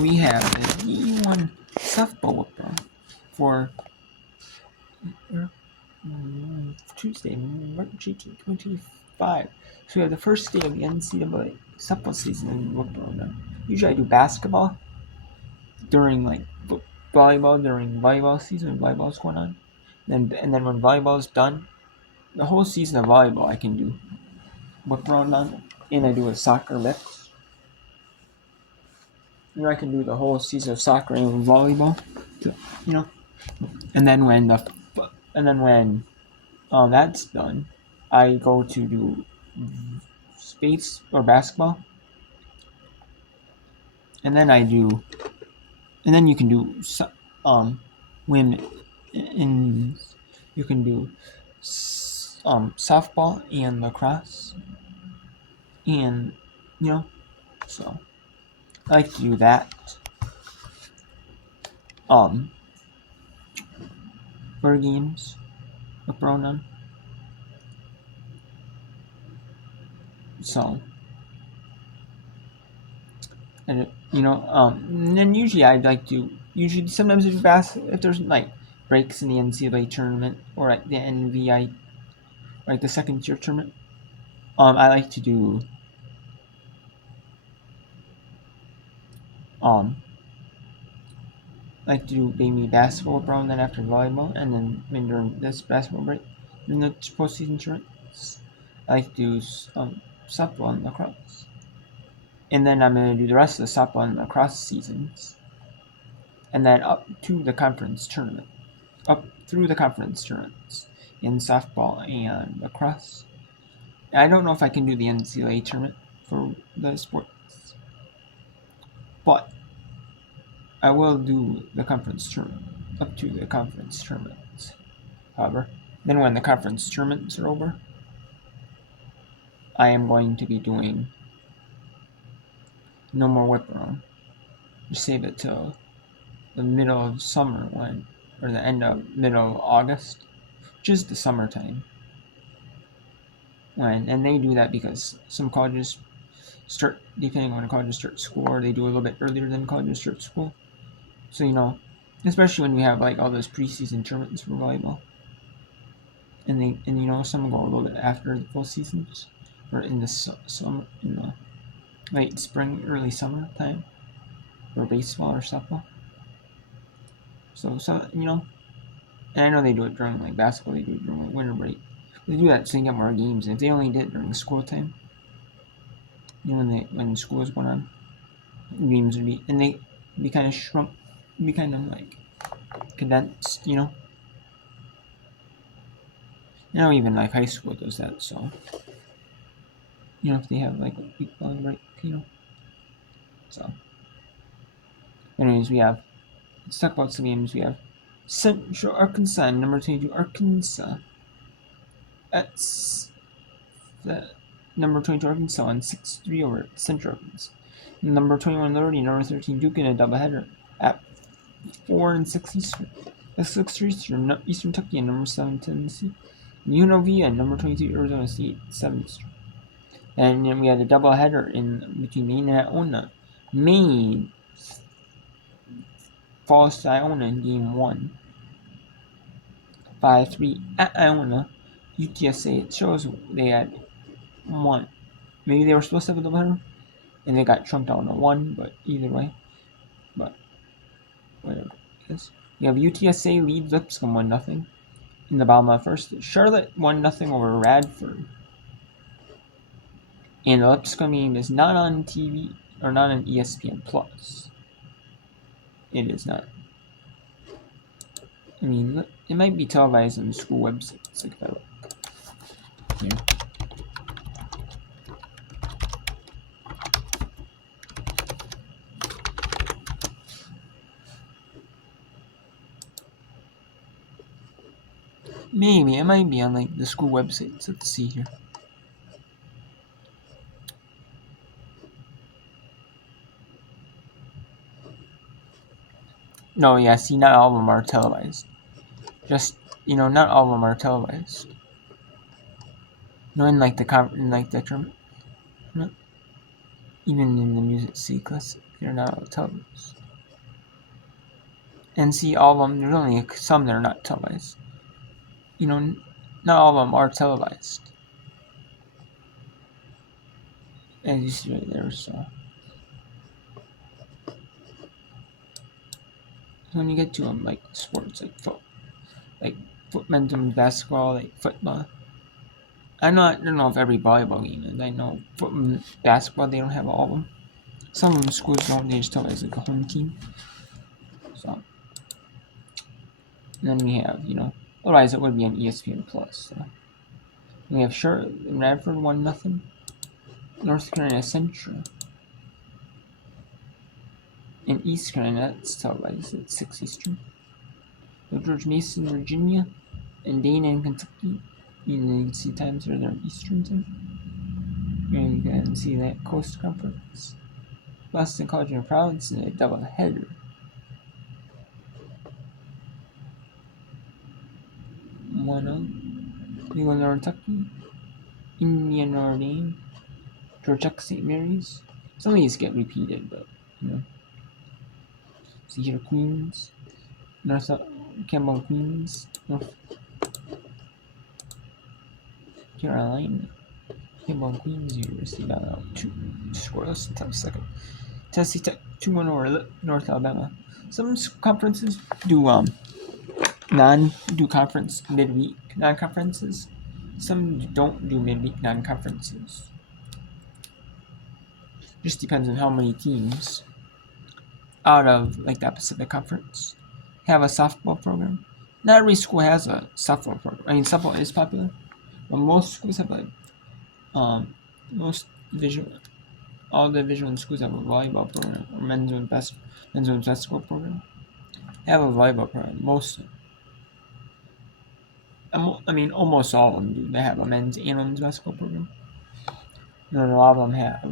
we have a D1 softball for Tuesday, March 18, 25. So we have the first day of the NCAA softball season in Woodburn. Usually I do basketball during volleyball during volleyball season when volleyball's going on. And then when volleyball's done, the whole season of volleyball I can do Woodburn on, and I do a soccer mix. I can do the whole season of soccer and volleyball, and then when that's done, I go to do space or basketball, and then you can do women, and you can do softball and lacrosse, and so I like to do that. For games with Bronan. So, and then usually sometimes if there's breaks in the NCAA tournament or at the NVI, the second tier tournament, I like to do maybe basketball with Brown, then after volleyball, and then during this basketball break, in the postseason tournaments, I like to do softball and lacrosse. And then I'm going to do the rest of the softball and lacrosse seasons. And then up through the conference tournaments in softball and lacrosse. And I don't know if I can do the NCAA tournament for the sports, but I will do the conference tournament up to the conference tournaments. However, then when the conference tournaments are over, I am going to be doing no more whip around. Just save it till the middle of summer or the middle of August, which is the summertime. And they do that because some colleges start, depending on when colleges start school, or they do a little bit earlier than colleges start school. So, especially when we have all those preseason tournaments for volleyball. And some go a little bit after the full seasons, or in the summer, in the late spring, early summer time, for baseball or softball. So and I know they do it during basketball, they do it during winter break. They do that so they get more games. And if they only did it during school time, when school is going on, games would be kind of shrunk, be kind of condensed, even high school does that. So if they have a week-long break, So, anyways, let's talk about some games. We have Central Arkansas, number 22 Arkansas. That's the number 22 Arkansas on 6-3 over Central Arkansas. Number 21 Liberty, number 13 Duke in a doubleheader at 4 and 6 Eastern. That's 6 Eastern, Eastern Kentucky and number 7 Tennessee. UNLV and number 22 Arizona State, 7 Eastern. And then we had a doubleheader between Maine and Iona. Maine falls to Iona in game 1. 5-3 at Iona. UTSA, it shows they had 1. Maybe they were supposed to have a doubleheader, and they got trumped down to 1, but either way. But whatever it is. You have UTSA leads Lipscomb 1-0 in the bottom of the first. Charlotte 1-0 over Radford. And the Lipscomb game is not on TV or not on ESPN Plus. It is not. I mean, it might be televised on the school websites. If I look here. Maybe it might be on the school websites. Let's see here. No, yeah. See, not all of them are televised. Just not all of them are televised. In the tournament, even in the Music C Classic. They're not televised. And see, all of them, there's only some that are not televised. Not all of them are televised. As you see right there, so when you get to them, like sports, like men's basketball, like football. I don't know if every volleyball game is. I know basketball, they don't have all of them. Some of them schools don't, they just televise like a home team. So, and then we have, otherwise it would be on ESPN Plus. So. We have Radford 1-0. North Carolina Central. In East Carolina, that's televised at 6 Eastern. George Mason, Virginia, and Dana in Kentucky. You can see times are there Eastern time. And you can see that Coast Conference. Boston College and Providence in a doubleheader. 1-0. Legal North Kentucky. Indian Notre Dame. Georgia St. Mary's. Some of these get repeated, but See here, Queens. North Campbell Queens. North Carolina. Campbell Queens University got out 2 scoreless until the second. Tennessee Tech 2-1 over North Alabama. Some conferences do conference midweek non-conferences. Some don't do midweek non-conferences. Just depends on how many teams out of like that Pacific Conference have a softball program. Not every school has a softball program. I mean, softball is popular, but most schools have all the Division I schools have a volleyball program or men's and basketball program. Have a volleyball program. Most of them. I mean, almost all of them do. They have a men's and women's basketball program. And then a lot of them have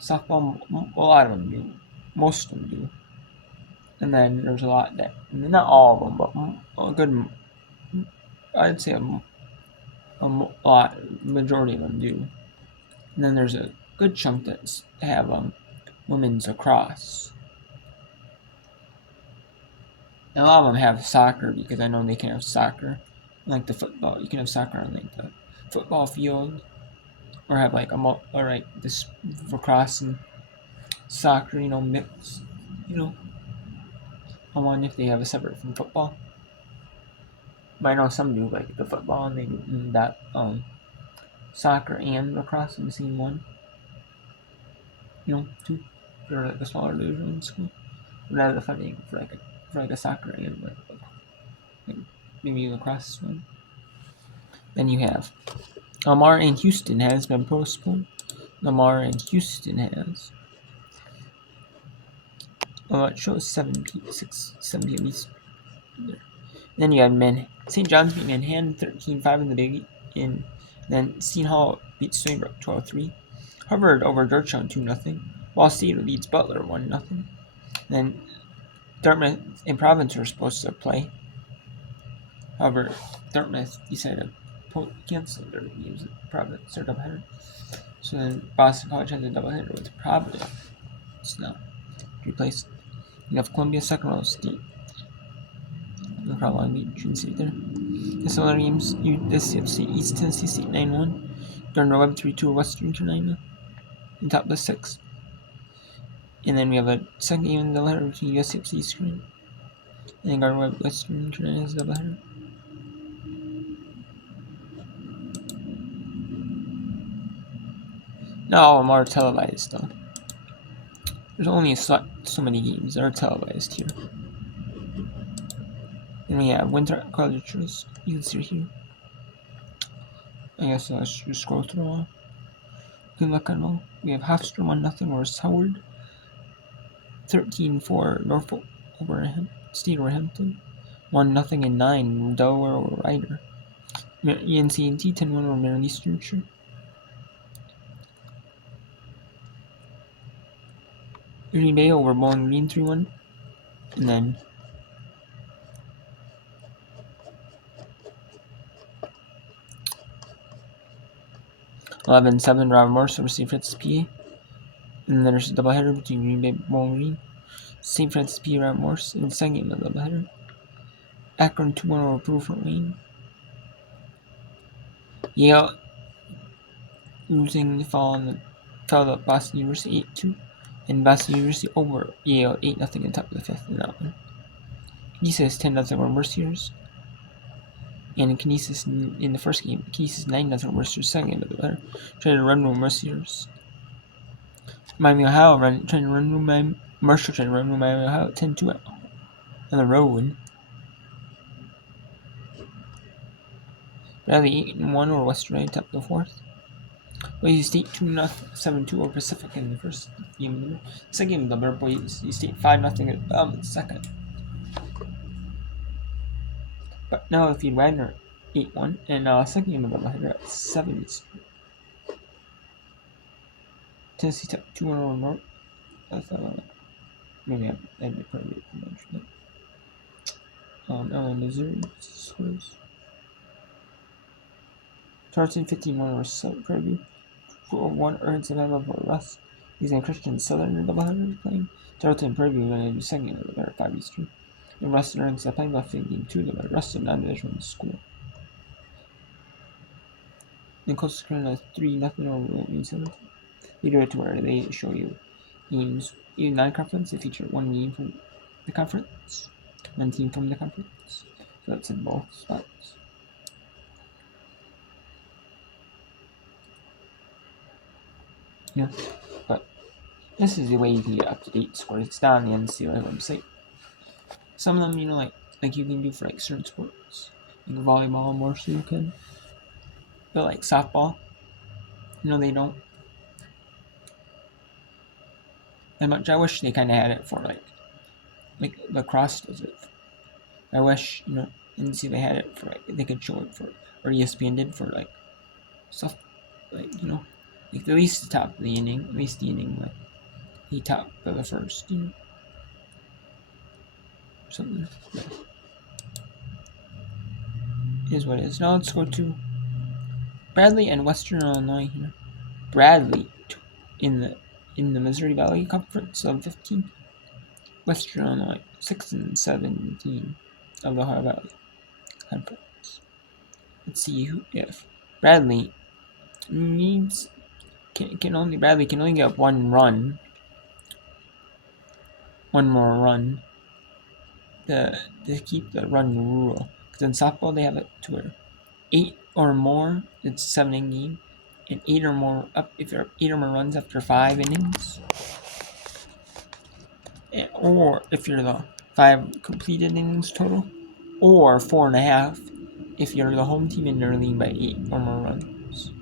softball. A lot of them do. Most of them do. And then there's a lot that, not all of them, but a good, I'd say majority of them do. And then there's a good chunk that have women's lacrosse. And a lot of them have soccer because I know they can have soccer, like the football. You can have soccer on like the football field, or have like this lacrosse and soccer, mix. I wonder if they have a separate from football. But I know some do like the football and they do that soccer and lacrosse in the same one. Two for like a smaller division in school. Rather than fighting for like a soccer and like maybe lacrosse one. Then you have Lamar in Houston has been postponed. Lamar in Houston has. It shows 7 p.m. East. Then you had St. John's beat Manhattan 13-5 in the Big in. Then Seton Hall beats Stony Brook 12-3. Harvard over Georgetown 2-0. Ball State beats Butler 1-0. Then Dartmouth and Providence were supposed to play. However, Dartmouth decided to cancel their games at Providence, their doubleheader. So then Boston College has a doubleheader with Providence. It's now replaced. You have Columbia, Sacramento State. Look how long Beach and State there. The similar games, USF State, East Tennessee State 9-1. Gardner Webb 3-2 Western Carolina. In top of the 6. And then we have a second game in the doubleheader between USF State East Carolina. And Gardner Webb Western Carolina has a doubleheader. Not all of them are televised though. There's only so many games that are televised here. And we have Winter Colleges. You can see it here. I guess let's just scroll through all. You can look at all. We have Hofstra 1-0 versus Howard. 13-4 Norfolk over State over Hampton. 1-0 and 9 Delaware over Ryder. UNC&T 10-1 over Maryland Eastern. Green Bay over Bowling Green 3-1. And then 11-7 Robert Morris over St. Francis PA. And then there's a doubleheader between Green Bay Bowling Green, St. Francis PA Robert Morris in the second game of the doubleheader. Akron 2-1 over Peru Fort Wayne. Yale losing the fall to Boston University 8-2. And Boston University over Yale 8-0 in top of the fifth in that one. Canisius 10-0 over Merciers. And in Canisius in the first game, Canisius 9-0 over Merciers second game of the doubleheader. Trying to run with Merciers. Miami, Ohio trying to run with Mercer trying to run with Miami, Ohio 10-2 on the road. Bradley 8-1 over Western United top of the fourth. Boise State 2-0, 7-2 over Pacific in the first game. Second game of the Boise State 5-0 at the second. But now if you Wagner 8-1 and second game of the doubleheader at 7. Tennessee top 2-1 over North. Maybe I did probably mention that. Missouri scores. Tarleton 15-1 over South Purdue. 4-1 earns an over Russ. Using Christian Southern in doubleheader playing. Tarleton and Purdue going to do second game of the doubleheader 5 Eastern. And Ruston earns the playing left in game 2 of the Ruston non-division school. Then Coastal Carolina 3-0 over Wilmington 7. They do it to where they show you games in non-conference. They feature one game from the conference, one team from the conference. So that's in both spots. Yeah, but this is the way you can get up-to-date scores. It's down on the NCAA website. Some of them, like you can do for like certain sports, like volleyball more so you can. But like softball, they don't. And much. I wish they kind of had it for like Lacrosse does it. I wish NCAA had it for like they could show it for, or ESPN did for like stuff like like at least the top of the inning, like the top of the first, something. Yeah. Is what it is. Now let's go to Bradley and Western Illinois here. Bradley in the Missouri Valley Conference of 15. Western Illinois 6-17 of the Ohio Valley Conference. Let's see if Bradley can only get one more run to keep the run rule. Because in softball they have it to where 8 or more, it's 7 inning game, and 8 or more if there are 8 or more runs after 5 innings, or if you're the 5 completed innings total, or 4.5 if you're the home team and you're leading by 8 or more runs.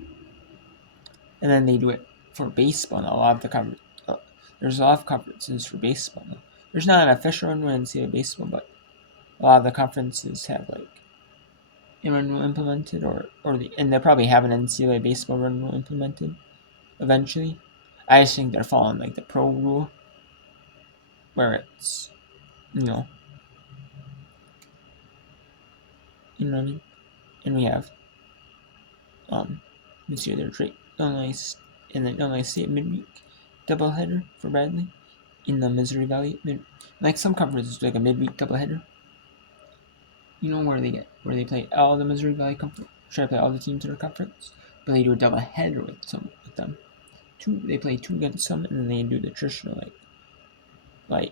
And then they do it for baseball. Now, there's a lot of conferences for baseball. Now. There's not an official one in NCAA baseball, but a lot of the conferences have like a run rule implemented, and they'll probably have an NCAA baseball run rule implemented eventually. I just think they're following like the pro rule, where it's you know what I mean. And we have let's see, there's Illinois and the Illinois State midweek doubleheader for Bradley in the Missouri Valley. Like some conferences do like a midweek doubleheader. Where they play all the Missouri Valley Conference, try to play all the teams in their conference, but they do a doubleheader with them. They play 2 against some, and then they do the traditional like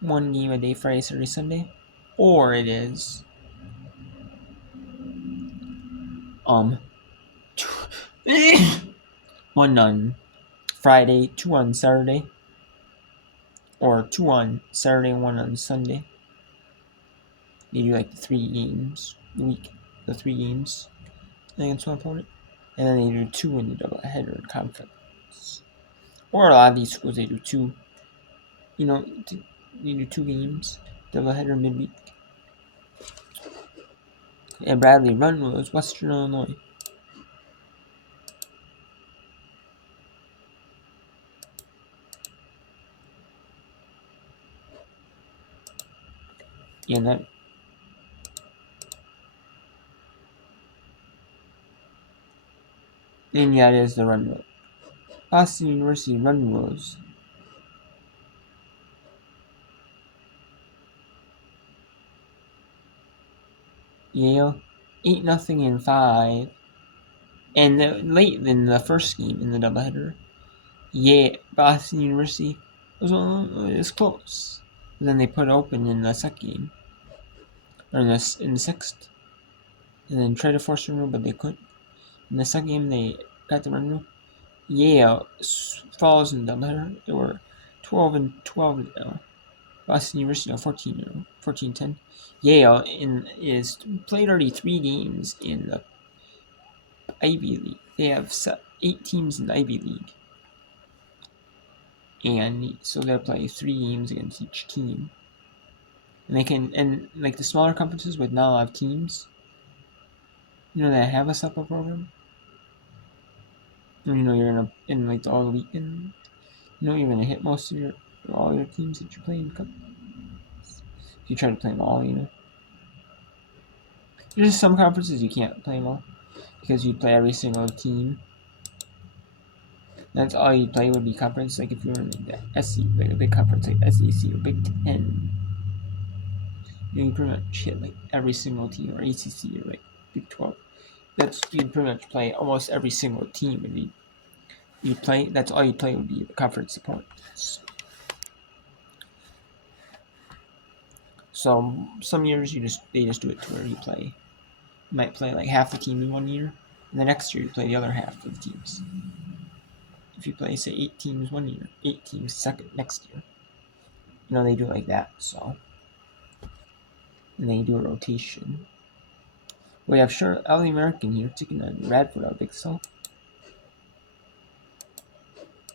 1 game a day, Friday, Saturday, Sunday, or it is 1 on Friday, 2 on Saturday, or 2 on Saturday, 1 on Sunday. They do like the 3 games a week, the 3 games against one opponent, and then they do 2 in the doubleheader conference. Or a lot of these schools they do 2. They do 2 games, doubleheader midweek. And Bradley run was Western Illinois. And that And yeah, it is the run rule. Boston University run rules. Yale 8-0 in 5. And late in the first game in the doubleheader, Boston University was close. But then they put it open in the second game, or in the sixth, and then tried to force a run rule, but they couldn't. In the second game, they got the run rule. Yale falls in the doubleheader. They were 12-12 now. Boston University 14-10. Yale is played already 3 games in the Ivy League. They have 8 teams in the Ivy League, and so they'll play 3 games against each team. And they can, and like the smaller conferences with not a lot of teams, that have a supper program. And, you're in like all the weekend. You're gonna hit most of all your teams that you're playing. If you try to play them all, There's just some conferences you can't play them all because you play every single team. That's all you play would be conference. Like if you were in like the SEC, like a big conference like SEC or Big Ten, you pretty much hit like every single team, or ACC or like Big 12. You'd pretty much play almost every single team would you play. That's all you play would be the conference opponents. So some years they just do it to where you play. You might play like half the team in one year, and the next year you play the other half of the teams. If you play say 8 teams one year, 8 teams next year, they do it like that. So, and they do a rotation. We have LA American here taking on Radford out of Big South.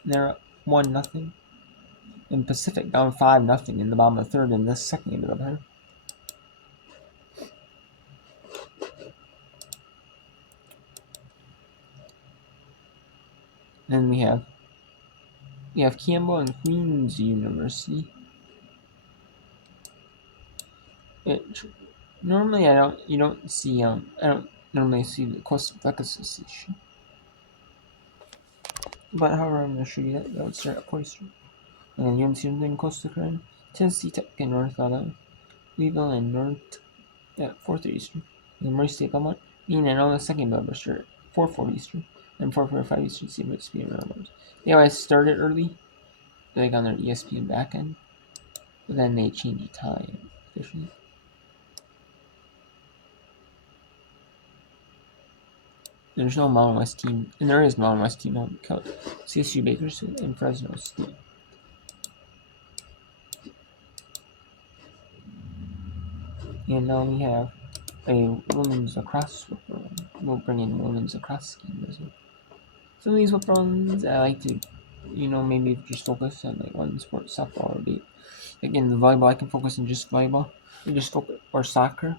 They're up 1-0. And Pacific down 5-0 in the bottom of the third in this second game of the doubleheader. Then we have Campbell and Queen's University. Normally I don't see I don't normally see the Coastal Athletic Association. But however, I'm going to show you that would start at Poister. And then UNC and Coastal Carolina, Tennessee Tech and North Alabama, Louisville and North at 4:30 Eastern. And Murray State Belmont, and on the second bell start at 4:40 Eastern and 4:45 Eastern. See what speed around. They always started early, like on their ESPN backend, but then they change the time officially. There's no Mountain West team, and there is Mountain West team on CSU Bakersfield and Fresno State. And now we have a women's lacrosse whip run. We'll bring in women's lacrosse game as well. Some of these whip runs I like to, maybe just focus on like one sport, softball or date. Again, the volleyball I can focus on just volleyball, or soccer.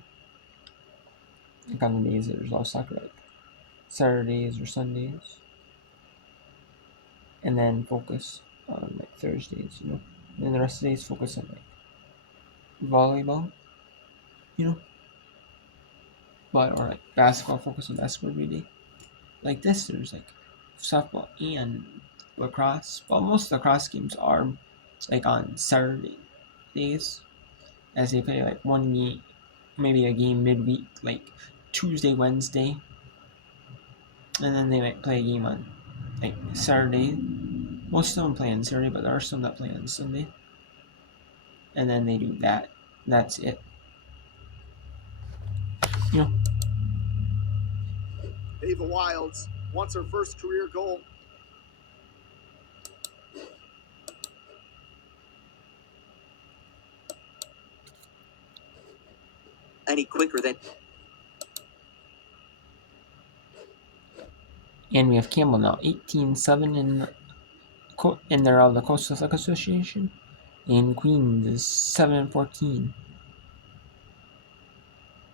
Like on the days that there's a lot of soccer, like Saturdays or Sundays, and then focus on like Thursdays, and the rest of the days focus on like volleyball, but or like basketball, focus on basketball every day. Like this, there's like softball and lacrosse. Well, most lacrosse games are like on Saturdays, as they play like one game, maybe a game midweek, like Tuesday, Wednesday, and then they might play a game on like Saturday. Most of them play on Saturday, but there are some that play on Sunday, and then they do that. That's it. Ava Wilds wants her first career goal. Any quicker than. And we have Campbell now, 18-7 in they're of the Coastal Athletic Association, and Queens is 7-14.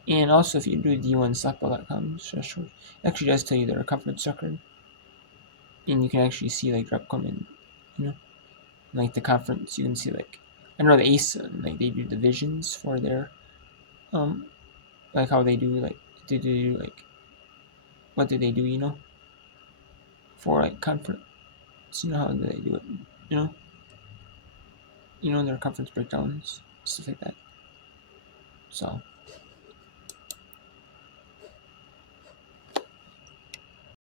And also, if you do D1softball.com, it actually does tell you their conference record, and you can actually see like their upcoming, like the conference. You can see like I know the ACE, like they do divisions for their, like how they do like what do they do, for like conference. You know how they do it. You know their conference breakdowns, stuff like that. So